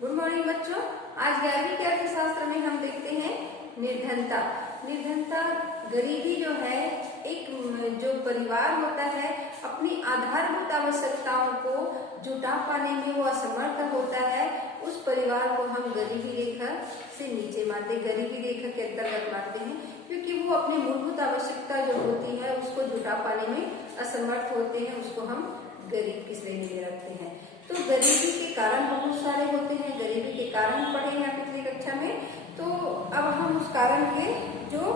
Good morning बच्चों। आज 11वीं के अर्थशास्त्र में हम देखते हैं निर्धनता। निर्धनता गरीबी जो है, एक जो परिवार होता है अपनी आधारभूत आवश्यकताओं को जुटा पाने में वो असमर्थ होता है, उस परिवार को हम गरीबी रेखा से नीचे मानते, गरीबी रेखा के अंतर्गत मानते हैं, क्योंकि वो अपनी मूलभूत आवश्यकता जो होती है उसको जुटा पाने में असमर्थ होते हैं, उसको हम गरीब की श्रेणी में रखते हैं। तो गरीबी के कारण बहुत सारे होते हैं, गरीबी के कारण पढ़े हैं पिछली कक्षा में। तो अब हम उस कारण के जो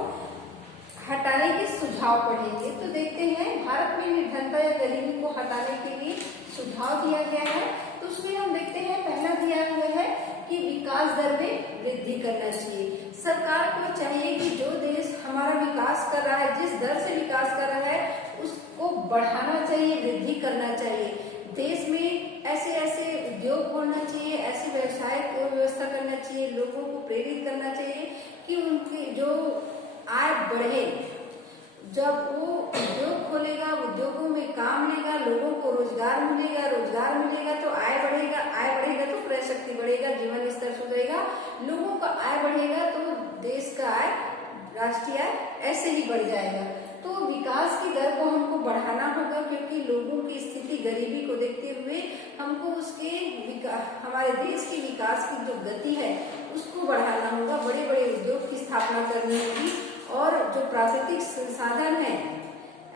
हटाने के सुझाव पढ़ेंगे। तो देखते हैं भारत में निर्धनता या गरीबी को हटाने के लिए सुझाव दिया गया है। तो उसमें हम देखते हैं पहला दिया हुआ है कि विकास दर में वृद्धि करना चाहिए। सरकार को चाहिए कि जो देश हमारा विकास कर रहा है, जिस दर से विकास कर रहा है, उसको बढ़ाना चाहिए, वृद्धि करना चाहिए। देश में ऐसे ऐसे उद्योग खोलना चाहिए, ऐसे व्यवसाय को व्यवस्था करना चाहिए, लोगों को प्रेरित करना चाहिए कि उनकी जो आय बढ़े। जब वो उद्योग खोलेगा, उद्योगों में काम लेगा, लोगों को रोजगार मिलेगा, रोजगार मिलेगा तो आय बढ़ेगा, आय बढ़ेगा तो क्रय शक्ति बढ़ेगा, जीवन स्तर सुधरेगा, लोगों का आय बढ़ेगा तो देश का आय, राष्ट्रीय आय ऐसे ही बढ़ जाएगा। तो विकास की दर को हमको बढ़ाना होगा, क्योंकि लोगों की स्थिति गरीबी को देखते हुए हमको उसके हमारे देश के विकास की जो गति है उसको बढ़ाना होगा। बड़े बड़े उद्योग की स्थापना करनी होगी और जो प्राकृतिक संसाधन है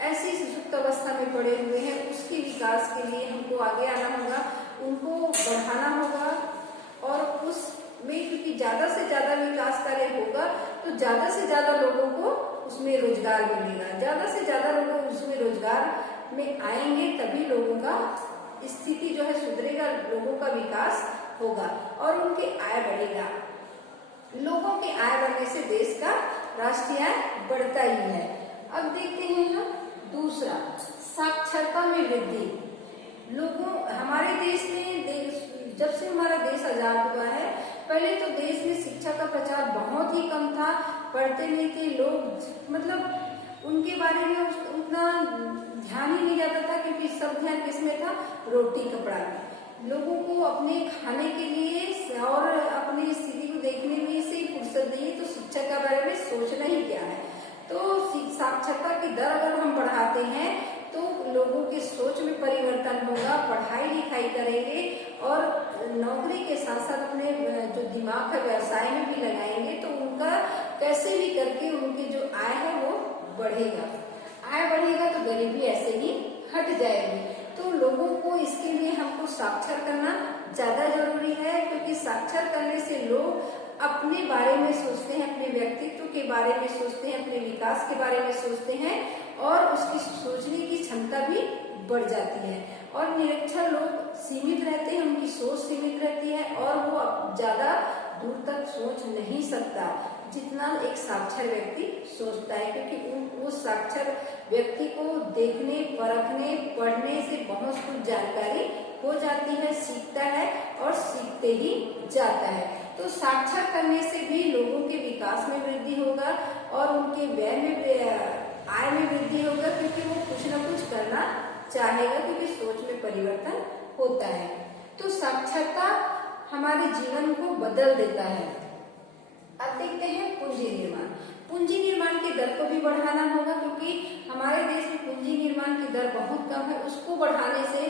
ऐसी सुप्त अवस्था में पड़े हुए हैं, उसके विकास के लिए हमको आगे आना होगा, उनको बढ़ाना होगा। और उसमें क्योंकि ज्यादा से ज्यादा विकास कार्य होगा तो ज्यादा से ज्यादा लोगों को उसमें रोजगार मिलेगा, ज्यादा से ज्यादा लोग उसमें रोजगार में आएंगे, तभी लोगों का स्थिति जो है सुधरेगा, लोगों का विकास होगा और उनकी आय बढ़ेगा। लोगों की आय बढ़ने से देश का राष्ट्रीय आय बढ़ता ही है। अब देखते हैं हम दूसरा, साक्षरता में वृद्धि। लोगों हमारे देश में जब से हमारा देश आजाद हुआ है, पहले तो देश में शिक्षा का प्रचार बहुत ही कम था, पढ़ते नहीं थे लोग, मतलब उनके बारे में उतना ध्यान ही नहीं जाता था, क्योंकि सब ध्यान किसमें था, रोटी कपड़ा में। लोगों को अपने खाने के लिए और अपनी स्थिति को देखने में से फुर्सत नहीं, तो शिक्षा के बारे में सोचना ही क्या है। तो साक्षरता की दर अगर हम बढ़ाते हैं तो लोगों की सोच में परिवर्तन होगा, पढ़ाई लिखाई करेंगे और नौकरी के साथ साथ अपने जो दिमाग है व्यवसाय में भी लगाएंगे, तो उनका कैसे भी करके उनकी जो आय है वो बढ़ेगा। आय बढ़ेगा तो गरीबी ऐसे ही हट जाएगी। तो लोगों को इसके लिए हमको साक्षर करना ज्यादा जरूरी है, क्योंकि साक्षर करने से लोग अपने बारे में सोचते हैं, अपने व्यक्तित्व के बारे में सोचते हैं, अपने विकास के बारे में सोचते हैं और उसकी सोचने की क्षमता भी बढ़ जाती है। और निरक्षर लोग सीमित रहते हैं, उनकी सोच सीमित रहती है और वो ज्यादा दूर तक सोच नहीं सकता जितना एक साक्षर व्यक्ति सोचता है, क्योंकि उस साक्षर व्यक्ति को देखने, परखने, पढ़ने से बहुत कुछ जानकारी हो जाती है, सीखता है और सीखते ही जाता है। तो साक्षर करने से भी लोगों के विकास में वृद्धि होगा और उनके व्यय में, आय में वृद्धि होगा, क्योंकि वो कुछ न कुछ करना चाहेगा, क्योंकि सोच में परिवर्तन होता है। तो साक्षरता हमारे जीवन को बदल देता है। अब देखते हैं पूंजी निर्माण। पूंजी निर्माण की दर को भी बढ़ाना होगा, क्योंकि हमारे देश में पूंजी निर्माण की दर बहुत कम है। उसको बढ़ाने से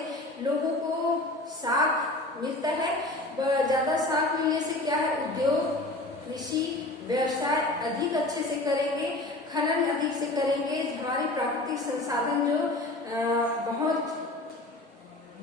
लोगों को साख मिलता है, ज्यादा साख मिलने से क्या है, उद्योग, कृषि, व्यवसाय अधिक अच्छे से करेंगे, खनन अधिक से करेंगे, हमारे प्राकृतिक संसाधन जो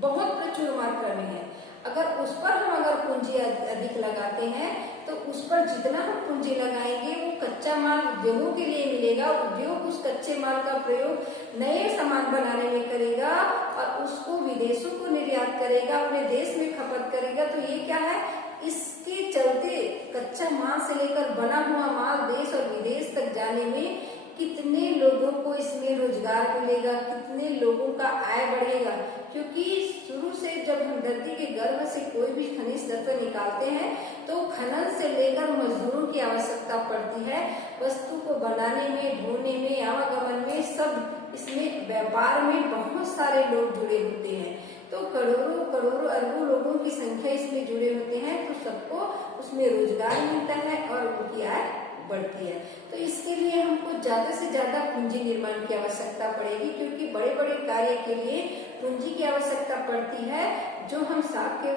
बहुत प्रचुर मात्रा में है, अगर उस पर हम पूंजी अधिक लगाते हैं तो उस पर जितना हम पूंजी लगाएंगे वो कच्चा माल उद्योगों के लिए मिलेगा, उद्योग उस कच्चे माल का प्रयोग नए सामान बनाने में करेगा और उसको विदेशों को निर्यात करेगा, अपने देश में खपत करेगा। तो ये क्या है, इसके चलते कच्चा माल से लेकर बना हुआ माल देश और विदेश तक जाने में कितने लोगों को इसमें रोजगार मिलेगा, कितने लोगों का आय बढ़ेगा। क्योंकि शुरू से जब हम धरती के गर्भ से कोई भी खनिज तत्व निकालते हैं तो खनन से लेकर मजदूरों की आवश्यकता पड़ती है, वस्तु को बनाने में, ढोने में, आवागमन में, सब इसमें व्यापार में बहुत सारे लोग जुड़े होते हैं। तो करोड़ों करोड़ों अरबों लोगों की संख्या इसमें जुड़े होते हैं। तो सबको उसमें रोजगार मिलता है और उनकी आय बढ़ती है। तो इसके लिए हमको ज्यादा से ज्यादा पूंजी निर्माण की आवश्यकता पड़ेगी, क्योंकि बड़े बड़े कार्य के लिए पूंजी की आवश्यकता पड़ती है, जो हम साख के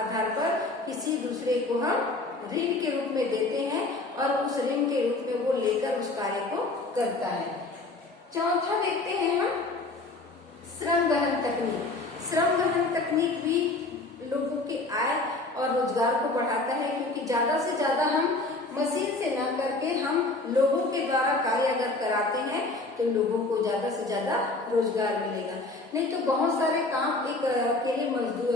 आधार पर किसी दूसरे को हम ऋण के रूप में देते हैं और उस ऋण के रूप में वो लेकर उस कार्य को करता है। चौथा देखते हैं हम श्रम गहन तकनीक। श्रम गहन तकनीक भी लोगों की आय और रोजगार को बढ़ाता है, क्योंकि ज्यादा से ज्यादा हम मशीन से ना करके हम लोगों के द्वारा कार्य अगर कराते हैं तो लोगों को ज्यादा से ज्यादा रोजगार मिलेगा। नहीं तो बहुत सारे काम एक अकेले मजदूर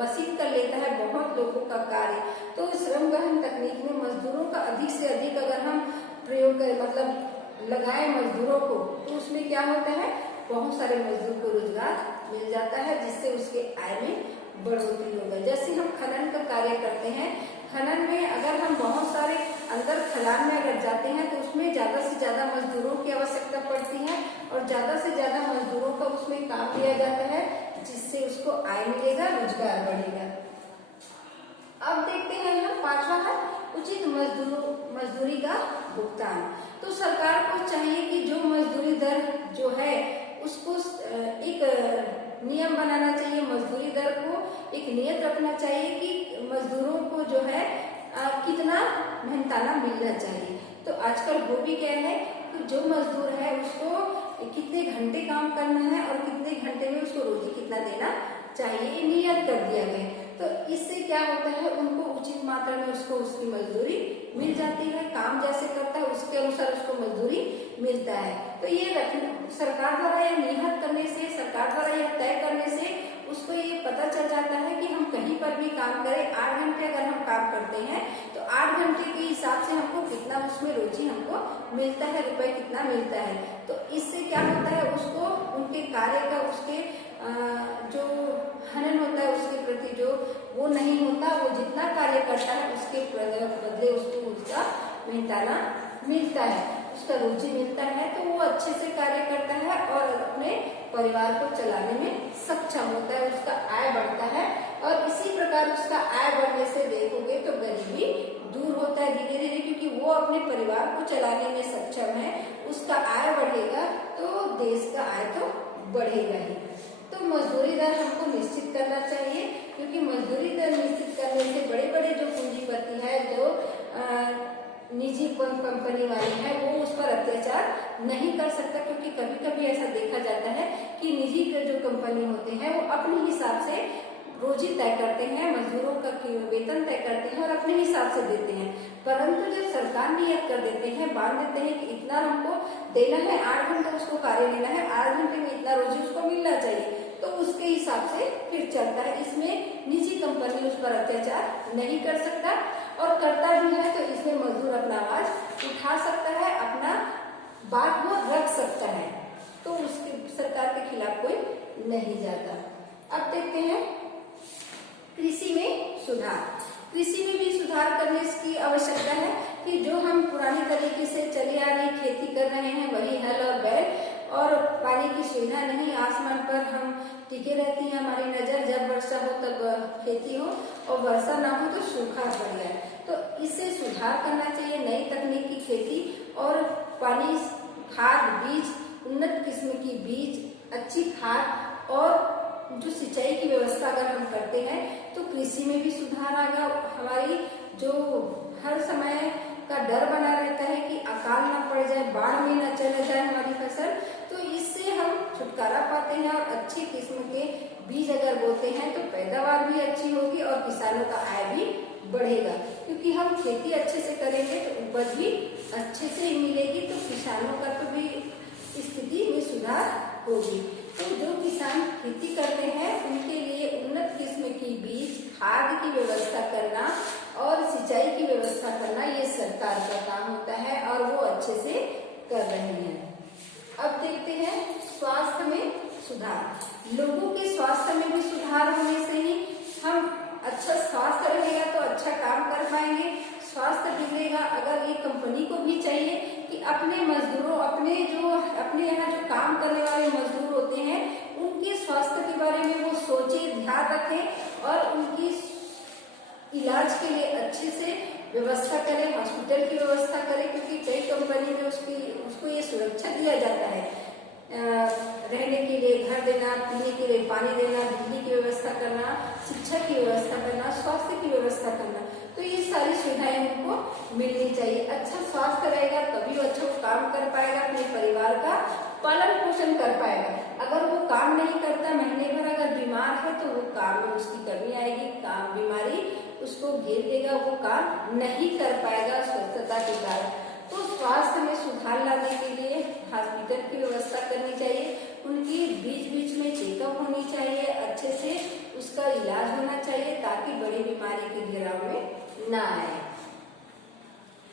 मशीन कर लेता है बहुत लोगों का कार्य। तो श्रम गहन तकनीक में मजदूरों का अधिक से अधिक अगर हम प्रयोग करें, मतलब लगाए मजदूरों को, तो उसमें क्या होता है, बहुत सारे मजदूर को रोजगार मिल जाता है, जिससे उसके आय में बढ़ोतरी होगा। जैसे हम खनन का कार्य करते हैं, खनन में अगर हम बहुत सारे अंदर खदान में अगर जाते हैं तो उसमें ज्यादा से ज्यादा मजदूरों की आवश्यकता पड़ती है और ज्यादा से ज्यादा मजदूरों का उसमें काम दिया जाता है, जिससे उसको आय मिलेगा, रोजगार बढ़ेगा। अब देखते हैं हम पांचवा है उचित मजदूरी का भुगतान। तो सरकार को चाहिए कि जो मजदूरी दर जो है उसको एक नियम बनाना चाहिए, मजदूरी दर को एक नियत रखना चाहिए कि मजदूरों को जो है कितना मेहनताना मिलना चाहिए। तो आजकल वो भी क्या है कि जो मजदूर है उसको कितने घंटे काम करना है और कितने घंटे में उसको रोजी कितना देना चाहिए, ये नियत कर दिया गया। तो इससे क्या होता है, उनको उचित मात्रा में उसको उसकी मजदूरी मिल जाती है, काम जैसे करता है उसके अनुसार उसको मजदूरी मिलता है। तो ये सरकार द्वारा यह नियत करने से, सरकार द्वारा यह तय करने से उसको ये पता चल जाता है कि हम कहीं पर भी काम करें, 8 घंटे अगर हम काम करते हैं तो 8 घंटे के हिसाब से हमको कितना उसमें रोजी हमको मिलता है, रुपए कितना मिलता है। तो इससे क्या होता है, उसको उनके कार्य का, उसके जो हनन होता है उसके प्रति जो वो नहीं होता, वो जितना कार्य करता है उसके बदले उसको उसका मेहनताना मिलता है, उसका रोजी मिलता है। तो वो अच्छे से कार्य करता है और अपने परिवार को चलाने में सक्षम होता है, उसका आय बढ़ता है। और इसी प्रकार उसका आय बढ़ने से देखोगे तो गरीबी दूर होता है धीरे धीरे, क्योंकि वो अपने परिवार को चलाने में सक्षम है, उसका आय बढ़ेगा तो देश का आय तो बढ़ेगा ही। तो मजदूरी दर हमको निश्चित करना चाहिए, क्योंकि मजदूरी दर निश्चित करने से बड़े बड़े जो पूंजीपति है, जो निजी कंपनी वाले हैं, वो उस पर अत्याचार नहीं कर सकता। क्योंकि कभी कभी ऐसा देखा जाता है कि निजी जो कंपनी होते हैं वो अपने हिसाब से रोजी तय करते हैं, मजदूरों का वेतन तय करते हैं और अपने हिसाब से देते हैं। परंतु जब सरकार नियत कर देते हैं, बांध देते हैं कि इतना हमको देना है, 8 घंटे उसको कार्य लेना है, 8 घंटे में इतना रोजी उसको मिलना चाहिए, तो उसके हिसाब से फिर चलता है। इसमें निजी कंपनी उस पर अत्याचार नहीं कर सकता, और करता भी है तो इसमें मजदूर अपना आवाज उठा सकता है, अपना बात वो रख सकता है, तो उसके सरकार के खिलाफ कोई नहीं जाता। अब देखते हैं कृषि में सुधार। कृषि में भी सुधार करने की आवश्यकता है कि जो हम पुराने तरीके से चले आ रही खेती कर रहे हैं, वही हल और बैल, और पानी की सुविधा नहीं, आसमान पर हम टिके रहती है हमारी नजर, जब वर्षा हो तब खेती हो और वर्षा ना हो तो सूखा पड़ जाए। तो इससे सुधार करना चाहिए, नई तकनीक की खेती और पानी, खाद, बीज, उन्नत किस्म की बीज, अच्छी खाद और जो सिंचाई की व्यवस्था अगर हम करते हैं तो कृषि में भी सुधार आएगा। हमारी जो हर समय का डर बना रहता है कि अकाल ना पड़ जाए, बाढ़ में ना चले जाए हमारी फसल, तो इससे हम छुटकारा पाते हैं। और अच्छी किस्म के बीज अगर बोते हैं तो पैदावार भी अच्छी होगी और किसानों का आय भी बढ़ेगा, क्योंकि हम खेती अच्छे से करेंगे तो उपज भी अच्छे से ही मिलेगी, तो किसानों का तो भी स्थिति में सुधार होगी। तो जो किसान खेती करते हैं उनके लिए उन्नत किस्म की बीज, खाद की व्यवस्था करना और सिंचाई की व्यवस्था करना ये सरकार का काम होता है और वो अच्छे से कर रहे हैं। अब देखते हैं स्वास्थ्य में सुधार। लोगों के स्वास्थ्य में भी सुधार होने से ही हम अच्छा स्वास्थ्य रहेगा तो अच्छा काम कर पाएंगे। स्वास्थ्य बिगड़ेगा, अगर ये कंपनी को भी चाहिए कि अपने मजदूरों, अपने यहाँ जो काम करने वाले मजदूर होते हैं उनके स्वास्थ्य के बारे में वो सोचे, ध्यान रखें और उनकी इलाज के लिए अच्छे से व्यवस्था करें, हॉस्पिटल की व्यवस्था करें, क्योंकि कई कंपनी में उसको ये सुरक्षा दिया जाता है, रहने के लिए घर देना, पीने के लिए पानी देना, बिजली की व्यवस्था करना, शिक्षा की व्यवस्था करना, स्वास्थ्य की व्यवस्था करना। तो ये सारी सुविधाएं उनको मिलनी चाहिए। अच्छा स्वास्थ्य रहेगा तभी वो अच्छा काम कर पाएगा, अपने परिवार का पालन पोषण कर पाएगा। अगर वो काम नहीं करता, महीने भर अगर बीमार है, तो वो काम में उसकी कमी आएगी, काम बीमारी उसको घेर देगा, वो काम नहीं कर पाएगा स्वस्थता के कारण। तो स्वास्थ्य में सुधार लाने के लिए हॉस्पिटल की व्यवस्था करनी चाहिए, उनकी बीच बीच में चेकअप होनी चाहिए, अच्छे से उसका इलाज होना चाहिए, ताकि बड़ी बीमारी के घेराव में ना आए।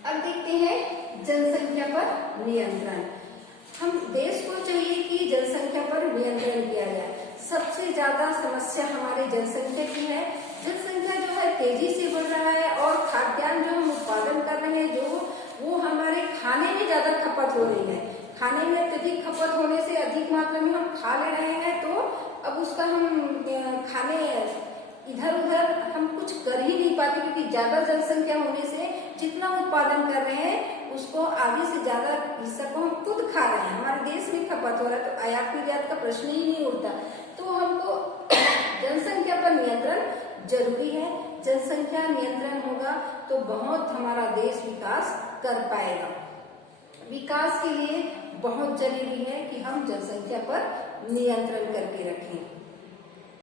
अब देखते हैं जनसंख्या पर नियंत्रण। हम देश को चाहिए कि जनसंख्या पर नियंत्रण किया जाए। सबसे ज्यादा समस्या हमारी जनसंख्या की है। जनसंख्या जो है तेजी से बढ़ रहा है, और खाद्यान्न जो हम उत्पादन कर रहे हैं, जो वो हमारे खाने में ज्यादा खपत हो रही है। खाने में अत्यधिक खपत होने से अधिक मात्रा में हम खा ले रहे हैं, तो अब उसका हम खाने इधर उधर हम कुछ कर ही नहीं पाते, क्योंकि ज्यादा जनसंख्या होने से जितना उत्पादन कर रहे हैं उसको आगे से ज्यादा हिस्सा को हम खुद खा रहे हैं, हमारे देश में खपत हो रहा है, तो आयात निर्यात का प्रश्न ही नहीं उठता। तो हमको जनसंख्या पर नियंत्रण जरूरी है। जनसंख्या नियंत्रण होगा तो बहुत हमारा देश विकास कर पाएगा। विकास के लिए बहुत जरूरी है कि हम जनसंख्या पर नियंत्रण करके रखें।